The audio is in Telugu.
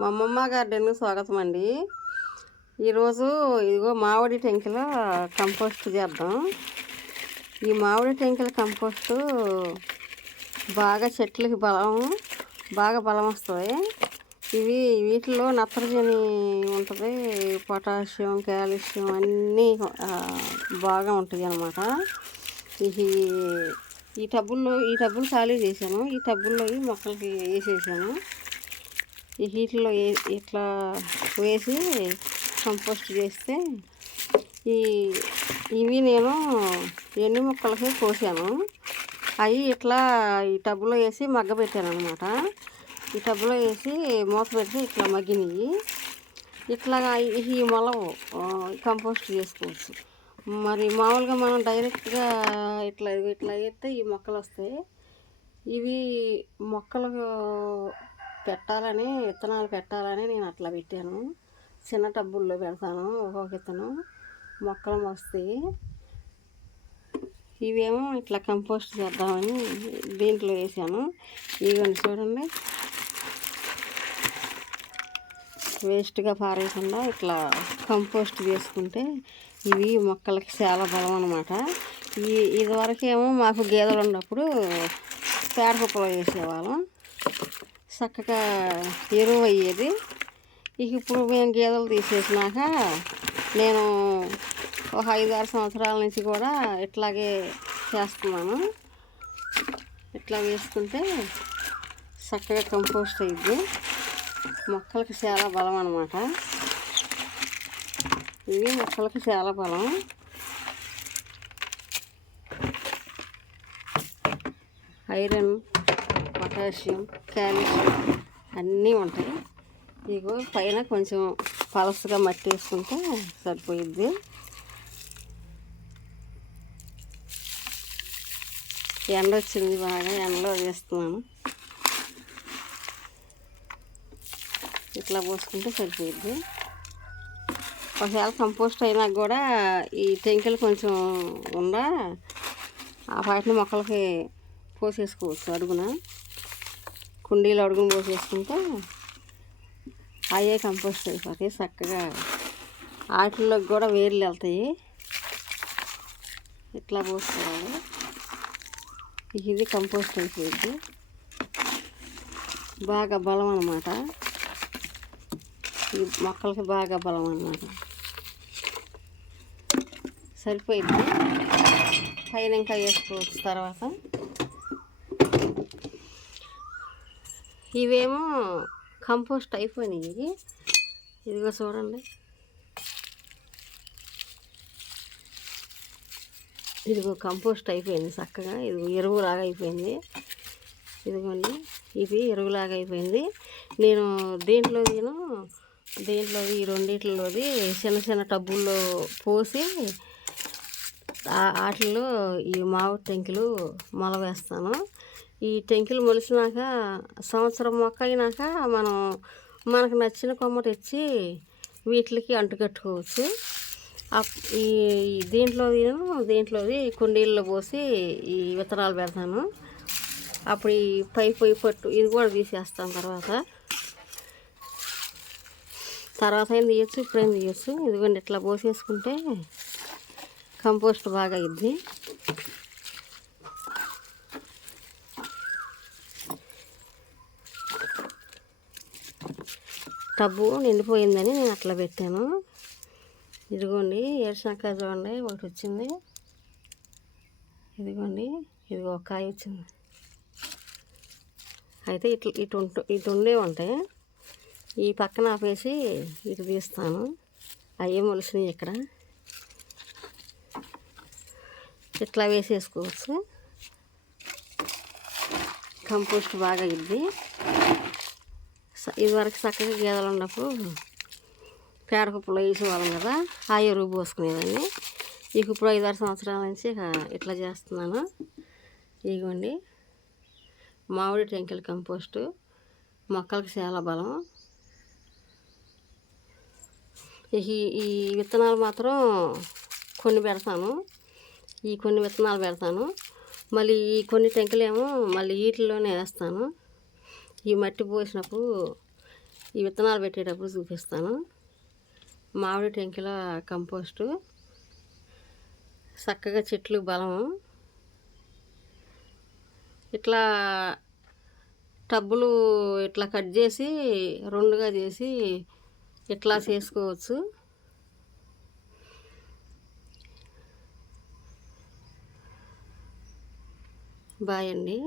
మా అమ్మమ్మ గార్డెన్కు స్వాగతం అండి. ఈరోజు ఇదిగో మామిడి టెంకలో కంపోస్ట్ చేద్దాం. ఈ మామిడి టెంకల కంపోస్టు బాగా చెట్లకి బాగా బలం వస్తుంది. వీటిలో నత్రజని ఉంటుంది, పొటాషియం, కాల్షియం అన్నీ బాగా ఉంటాయి అన్నమాట. ఈ టబ్బులు ఖాళీ చేశాను. ఈ టబ్బుల్లో మొక్కలకి వేసేసాను. ఈ హీట్లో ఇట్లా వేసి కంపోస్ట్ చేస్తే ఇవి నేను ఎన్ని మొక్కలకి పోసాను. అవి ఇట్లా ఈ టబ్బులో వేసి మగ్గబెట్టాను అనమాట. ఈ టబ్బులో వేసి మూత పెడితే ఇట్లా మగ్గినవి. ఇట్లాగా ఈ మొలవు కంపోస్ట్ చేసుకోవచ్చు. మరి మామూలుగా మనం డైరెక్ట్గా ఇట్లా వేస్తే ఈ మొక్కలు వస్తాయి. ఇవి మొక్కలు పెట్టాలని, విత్తనాలు పెట్టాలని నేను అట్లా పెట్టాను. చిన్న టబ్బుల్లో పెడతాను, ఒక్కొక్క విత్తనం మొక్కలు వస్తాయి. ఇవేమో ఇట్లా కంపోస్ట్ చేద్దామని దీంట్లో వేసాను. ఇవన్నీ చూడండి, వేస్ట్గా పారేయకుండా ఇట్లా కంపోస్ట్ చేసుకుంటే ఇవి మొక్కలకి చాలా బలం అన్నమాట. ఇదివరకేమో మాకు గేదెలు ఉన్నప్పుడు పేడ కుప్పలో వేసేవాళ్ళం, చక్కగా ఎరువు అయ్యేది. ఇప్పుడు మేము గేదెలు తీసేసినాక నేను ఒక 5-6 సంవత్సరాల నుంచి కూడా ఇట్లాగే చేస్తున్నాను. ఇట్లా వేసుకుంటే చక్కగా కంపోస్ట్ అయ్యిద్ది. మొక్కలకి చాలా బలం అన్నమాట. ఇవి మొక్కలకి చాలా బలం. ఐరన్, పొటాషియం, కాల్షియం అన్నీ ఉంటాయి. ఇగో పైన కొంచెం పలసగా మట్టి వేసుకుంటే సరిపోయిద్ది. ఎండ వచ్చింది, బాగా ఎండలో వేస్తున్నాను. ఇట్లా పోసుకుంటే సరిపోయిద్ది. ఒకవేళ కంపోస్ట్ అయినా కూడా ఈ టెంకలు కొంచెం వాటిని మొక్కలకి పోసేసుకోవచ్చు. అడుగున కుండీలో అడుగును పోసేసుకుంటే అయ్యే కంపోస్ట్ అయిపోతాయి. చక్కగా వాటిల్లోకి కూడా వేర్లు వెళ్తాయి. ఇట్లా పోసుకోవాలి. ఇది కంపోస్ట్ అయిపోయింది. బాగా బలం అన్నమాట. ఈ మొక్కలకి బాగా బలం అన్నమాట. సరిపోయింది. పైన ఇంకా వేసుకోవచ్చు తర్వాత. ఇవేమో కంపోస్ట్ అయిపోయినాయి. ఇదిగో చూడండి, ఇదిగో కంపోస్ట్ అయిపోయింది చక్కగా. ఇదిగో ఎరువులాగా అయిపోయింది. ఇదిగోండి, ఇది ఎరువులాగా అయిపోయింది. నేను దీంట్లో ఈ రెండిట్లలోది చిన్న చిన్న టబ్బుల్లో పోసి వాటిల్లో ఈ మామిడి టెంకులు మొల వేస్తాను. ఈ టెంకులు మొలిసినాక సంవత్సరం మొక్క అయినాక మనకు నచ్చిన కొమ్మ తెచ్చి వీటికి అంటుకట్టుకోవచ్చు. ఈ దీంట్లోది కుండీల్లో పోసి ఈ విత్తనాలు పెడతాను. అప్పుడు ఈ పొయ్యి పట్టు ఇది కూడా తీసేస్తాను. తర్వాత అయినా తీయచ్చు, ఇప్పుడైనా తీయచ్చు. ఇదిగోండి, ఇట్లా పోసేసుకుంటే కంపోస్ట్ బాగా అయ్యిద్ది. టబ్బు నిండిపోయిందని నేను అట్లా పెట్టాను. ఇదిగోండి, ఏరుశనక్కాయ చూడండి ఒకటి వచ్చింది. ఇదిగోండి, ఇదిగో ఒక కాయ వచ్చింది. అయితే ఇటు ఉండే ఉంటాయి. ఈ పక్కన ఆపేసి ఇటు తీస్తాను. అయ్యే మొలిసినాయి. ఇక్కడ ఇట్లా వేసేసుకోవచ్చు. కంపోస్ట్ బాగా అయ్యిద్ది. ఇదివరకు చక్కగా గేదెలు ఉన్నప్పుడు పేడ కుప్పలో వేసేవాళ్ళం కదా, ఆ ఎరువు పోసుకునేదాన్ని. ఇప్పుడు 5-6 సంవత్సరాల నుంచి ఇట్లా చేస్తున్నాను. ఇదిగోండి, మామిడి టెంకల కంపోస్టు మొక్కలకి చాలా బలం. ఈ విత్తనాలు మాత్రం కొన్ని విత్తనాలు పెడతాను. మళ్ళీ ఈ కొన్ని టెంకలేమో మళ్ళీ వీటిల్లోనే వేస్తాను. ఈ మట్టి పోసినప్పుడు ఈ విత్తనాలు పెట్టేటప్పుడు చూపిస్తాను. మామిడి టెంకిల కంపోస్టు చక్కగా చెట్లు బలం. ఇట్లా టబ్బులు ఇట్లా కట్ చేసి రెండుగా చేసి ఇట్లా చేసుకోవచ్చు. బాయ్ అండి.